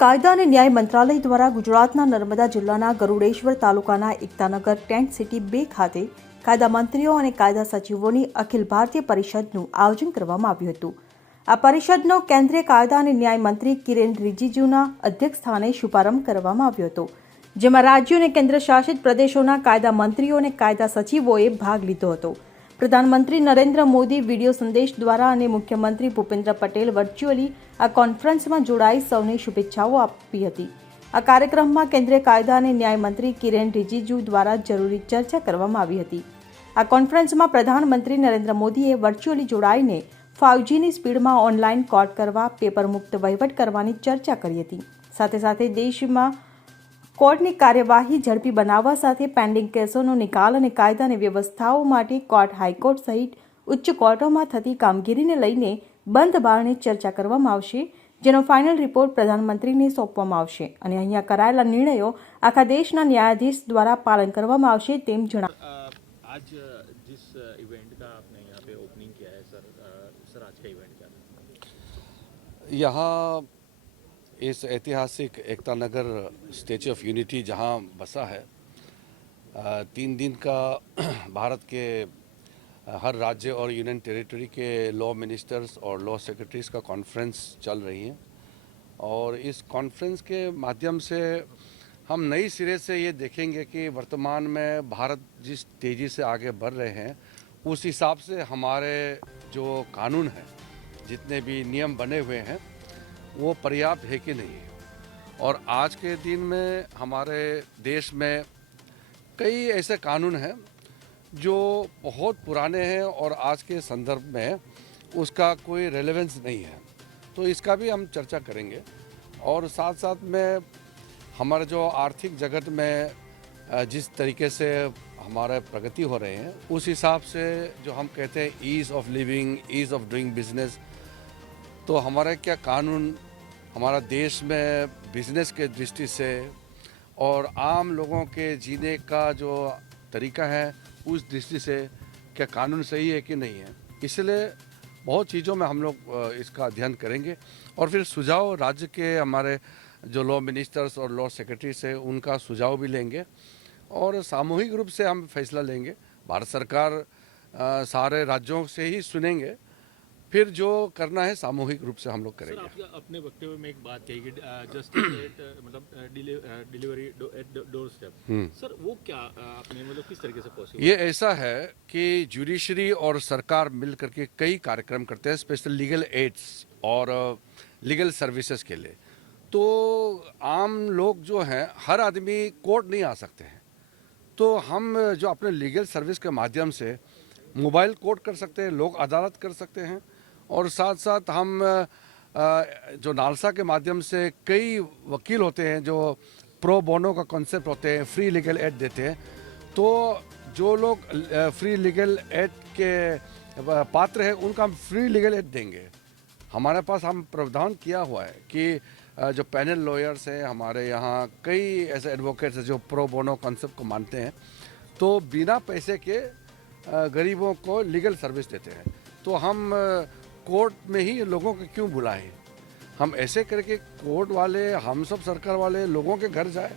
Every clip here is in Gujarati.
કાયદા અને ન્યાય મંત્રાલય દ્વારા ગુજરાતના નર્મદા જિલ્લાના ગરુડેશ્વર તાલુકાના એકતાનગર ટેન્ટ સિટી 2 ખાતે કાયદા મંત્રીઓ અને કાયદા સચિવોની અખિલ ભારતીય પરિષદનું આયોજન કરવામાં આવ્યું હતું। આ પરિષદનો કેન્દ્રીય કાયદા અને ન્યાય મંત્રી કિરેન રિજિજુના અધ્યક્ષસ્થાને શુભારંભ કરવામાં આવ્યો હતો, જેમાં રાજ્યો અને કેન્દ્રશાસિત પ્રદેશોના કાયદા મંત્રીઓ અને કાયદા સચિવોએ ભાગ લીધો હતો। પ્રધાનમંત્રી નરેન્દ્ર મોદી વિડીયો સંદેશ દ્વારા અને મુખ્યમંત્રી ભૂપેન્દ્ર પટેલ વર્ચ્યુઅલી આ કોન્ફરન્સમાં જોડાઈ સૌને શુભેચ્છાઓ આપી હતી। આ કાર્યક્રમમાં કેન્દ્રીય કાયદા અને ન્યાય મંત્રી કિરેન રિજિજુ દ્વારા જરૂરી ચર્ચા કરવામાં આવી હતી। આ કોન્ફરન્સમાં પ્રધાનમંત્રી નરેન્દ્ર મોદીએ વર્ચ્યુઅલી જોડાઈને 5Gની સ્પીડમાં ઓનલાઈન કોર્ટ કરવા, પેપર મુક્ત વહીવટ કરવાની ચર્ચા કરી હતી। સાથે સાથે દેશમાં કોર્ટની કાર્યવાહી ઝડપી બનાવવા સાથે પેન્ડિંગ કેસોનો નિકાલ અને કાયદા અને વ્યવસ્થાઓ માટે કોર્ટ, હાઈકોર્ટ સહિત ઉચ્ચ કોર્ટોમાં થતી કામગીરીને લઈને બંધ બારણે ચર્ચા કરવામાં આવશે, જેનો ફાઇનલ રિપોર્ટ પ્રધાનમંત્રીને સોંપવામાં આવશે અને અહીંયા કરાયેલા નિર્ણયો આખા દેશના ન્યાયાધીશ દ્વારા પાલન કરવામાં આવશે તેમ જણાવ્યું। आज जिस इवेंट का आपने यहाँ पे ओपनिंग किया है सर आज का इवेंट क्या है? यहाँ इस ऐतिहासिक Ekta Nagar statue of unity जहाँ बसा है, 3 दिन का भारत के हर राज्य और यूनियन टेरिटरी के लॉ मिनिस्टर्स और लॉ सेक्रेटरीज़ का कॉन्फ्रेंस चल रही है और इस कॉन्फ्रेंस के माध्यम से हम नई सिरे से ये देखेंगे कि वर्तमान में भारत जिस तेज़ी से आगे बढ़ रहे हैं उस हिसाब से हमारे जो कानून हैं, जितने भी नियम बने हुए हैं, वो पर्याप्त है कि नहीं है। और आज के दिन में हमारे देश में कई ऐसे कानून हैं जो बहुत पुराने हैं और आज के संदर्भ में उसका कोई रेलेवेंस नहीं है, तो इसका भी हम चर्चा करेंगे। और साथ साथ में हमारे जो आर्थिक जगत में जिस तरीके से हमारे प्रगति हो रहे हैं उस हिसाब से जो हम कहते हैं ease of living, ease of doing business, तो हमारे क्या कानून हमारा देश में बिजनेस के दृष्टि से और आम लोगों के जीने का जो तरीका है उस दृष्टि से क्या कानून सही है कि नहीं है। इसलिए बहुत चीज़ों में हम लोग इसका अध्ययन करेंगे और फिर सुझाव राज्य के हमारे जो लॉ मिनिस्टर्स और लॉ सेक्रेटरीज है उनका सुझाव भी लेंगे और सामूहिक रूप से हम फैसला लेंगे। भारत सरकार सारे राज्यों से ही सुनेंगे, फिर जो करना है सामूहिक रूप से हम लोग करेंगे। सर आप अपने वक्तव्य में एक बात कही कि जस्टिस एट मतलब delivery at door step, sir वो क्या आपने मतलब किस तरीके से पॉसिबल? ये ऐसा है कि जुडिशरी और सरकार मिल करके कई कार्यक्रम करते हैं, स्पेशल लीगल एड्स और लीगल सर्विसेज के लिए। तो आम लोग जो हैं, हर आदमी कोर्ट नहीं आ सकते हैं, तो हम जो अपने लीगल सर्विस के माध्यम से मोबाइल कोर्ट कर सकते हैं, लोक अदालत कर सकते हैं और साथ साथ हम जो नालसा के माध्यम से कई वकील होते हैं जो प्रो बोनो का कॉन्सेप्ट होते हैं, फ्री लीगल एड देते हैं। तो जो लोग फ्री लीगल एड के पात्र हैं उनका हम फ्री लीगल एड देंगे। हमारे पास हम प्रावधान किया हुआ है कि जो पैनल लॉयर्स हैं हमारे यहाँ, कई ऐसे एडवोकेट्स हैं जो प्रो बोनो कॉन्सेप्ट को मानते हैं, तो बिना पैसे के गरीबों को लीगल सर्विस देते हैं। तो हम कोर्ट में ही लोगों को क्यों बुलाएं, हम ऐसे करके कोर्ट वाले, हम सब सरकार वाले लोगों के घर जाए।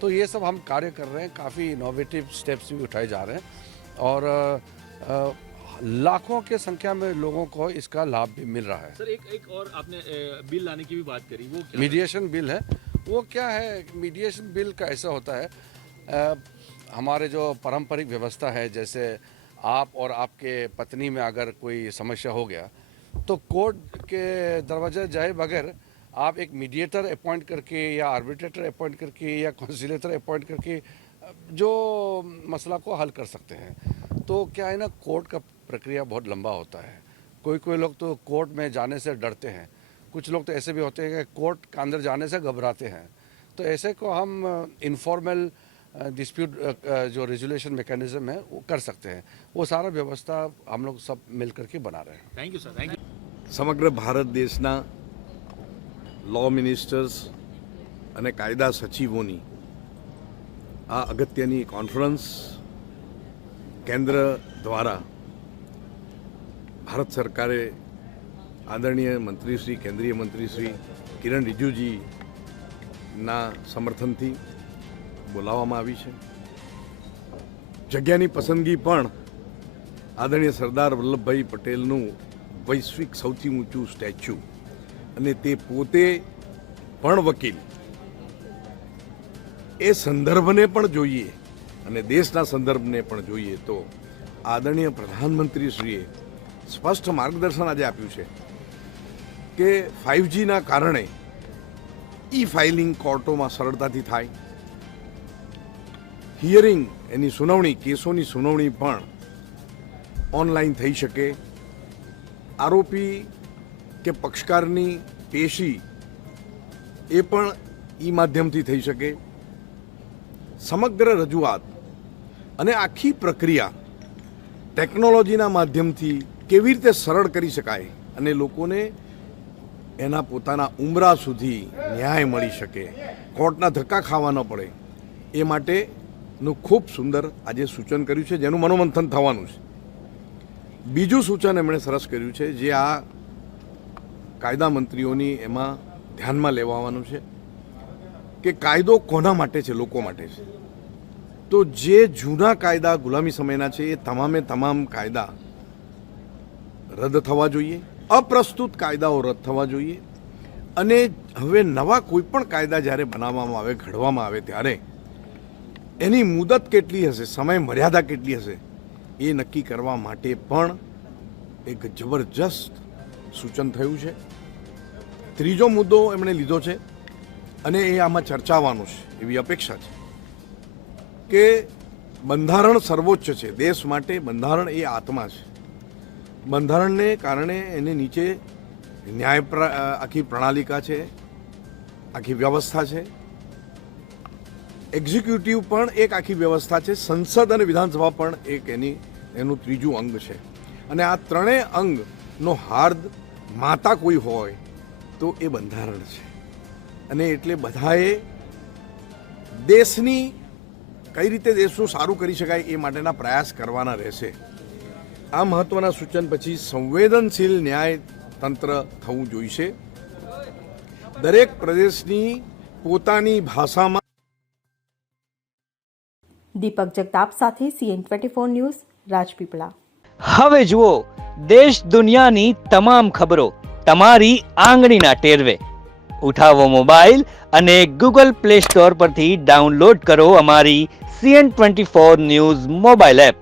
तो ये सब हम कार्य कर रहे हैं, काफ़ी इनोवेटिव स्टेप्स भी उठाए जा रहे हैं और लाखों के संख्या में लोगों को इसका लाभ भी मिल रहा है। सर एक और आपने बिल लाने की भी बात करी, वो क्या मीडिएशन बिल है। वो क्या है, मीडिएशन बिल का ऐसा होता है, हमारे जो पारंपरिक व्यवस्था है, जैसे आप और आपके पत्नी में अगर कोई समस्या हो गया तो कोर्ट के दरवाजे जाए बगैर आप एक मीडिएटर अपॉइंट करके या आर्बिट्रेटर अपॉइंट करके या कंसिलेटर अपॉइंट करके जो मसला को हल कर सकते हैं। तो क्या है ना, कोर्ट का प्रक्रिया बहुत लंबा होता है। कोई लोग तो कोर्ट में जाने से डरते हैं, कुछ लोग तो ऐसे भी होते हैं कि कोर्ट के अंदर जाने से घबराते हैं। तो ऐसे को हम इनफॉर्मल डिस्प्यूट जो रेजुलेशन मैकेनिज्म है वो कर सकते हैं। वो सारा व्यवस्था हम लोग सब मिल करके बना रहे हैं। Thank you sir, thank you. समग्र भारत देशना लॉ मिनिस्टर्स અને કાયદા સચિવોની આ અગત્યની કોન્ફરન્સ કેન્દ્ર દ્વારા ભારત સરકારે આદરણીય મંત્રી શ્રી, કેન્દ્રીય મંત્રી શ્રી કિરણ રિજિજુજી ના સમર્થનથી બોલાવવામાં આવી છે. જગ્યાની પસંદગી પણ આદરણીય સરદાર વલ્લભભાઈ પટેલનું વૈશ્વિક સૌથી ઊંચું સ્ટેચ્યુ અને તે પોતે પણ વકીલ, એ સંદર્ભને પણ જોઈએ અને દેશના સંદર્ભને પણ જોઈએ તો આદરણીય પ્રધાનમંત્રીશ્રીએ સ્પષ્ટ માર્ગદર્શન આજે આપ્યું છે કે 5Gના કારણે ઈ ફાઇલિંગ કોર્ટોમાં સરળતાથી થાય, હિયરિંગ એની સુનાવણી, કેસોની સુનાવણી પણ ઓનલાઈન થઈ શકે, આરોપી કે પક્ષકારની પેશી એ પણ ઈ માધ્યમથી થઈ શકે. સમગ્ર રજૂઆત અને આખી પ્રક્રિયા ટેકનોલોજીના માધ્યમથી કેવી રીતે સરળ કરી શકાય અને લોકોને એના પોતાના ઉંબરા સુધી ન્યાય મળી શકે, કોર્ટના ધક્કા ખાવા ન પડે, એ માટેનું ખૂબ સુંદર આજે સૂચન કર્યું છે, જેનું મનોમંથન થવાનું છે. બીજું સૂચન એમણે સરસ કર્યું છે, જે આ કાયદા મંત્રીઓની એમાં ધ્યાનમાં લેવાનું છે કે કાયદો કોના માટે છે? લોકો માટે છે. તો જે જૂના કાયદા ગુલામી સમયના છે એ તમામે તમામ કાયદા રદ થવા જોઈએ, અપ્રસ્તુત કાયદાઓ રદ થવા જોઈએ અને હવે નવા કોઈ પણ કાયદા જ્યારે બનાવવામાં આવે, ઘડવામાં આવે ત્યારે એની મુદત કેટલી હશે, સમય મર્યાદા કેટલી હશે, એ નક્કી કરવા માટે પણ એક જબરજસ્ત સૂચન થયું છે. ત્રીજો મુદ્દો એમણે લીધો છે અને એ આમાં ચર્ચાવાનું છે એવી અપેક્ષા છે કે બંધારણ સર્વોચ્ચ છે. દેશ માટે બંધારણ એ આત્મા છે. બંધારણને કારણે એને નીચે ન્યાય આખી પ્રણાલિકા છે, આખી વ્યવસ્થા છે, એક્ઝિક્યુટિવ પણ એક આખી વ્યવસ્થા છે, સંસદ અને વિધાનસભા પણ એક એનું ત્રીજું અંગ છે અને આ ત્રણેય અંગનો હાર્દ માતા કોઈ હોય તો એ બંધારણ છે. અને એટલે બધાએ દેશની કઈ રીતે દેશનું સારું કરી શકાય એ માટેના પ્રયાસ કરવાના રહેશે. આ મહત્વના સૂચન પછી સંવેદનશીલ ન્યાય તંત્ર થવું જોઈશે. દરેક પ્રદેશની પોતાની ભાષામાં. દીપક જગતાપ સાથે CN24 ન્યૂઝ, રાજપીપળા. હવે જુઓ દેશ દુનિયાની તમામ ખબરો તમારી આંગળીના ટેરવે. ઉઠાવો મોબાઈલ અને Google Play Store પરથી ડાઉનલોડ કરો અમારી CN24 ન્યૂઝ મોબાઈલ એપ.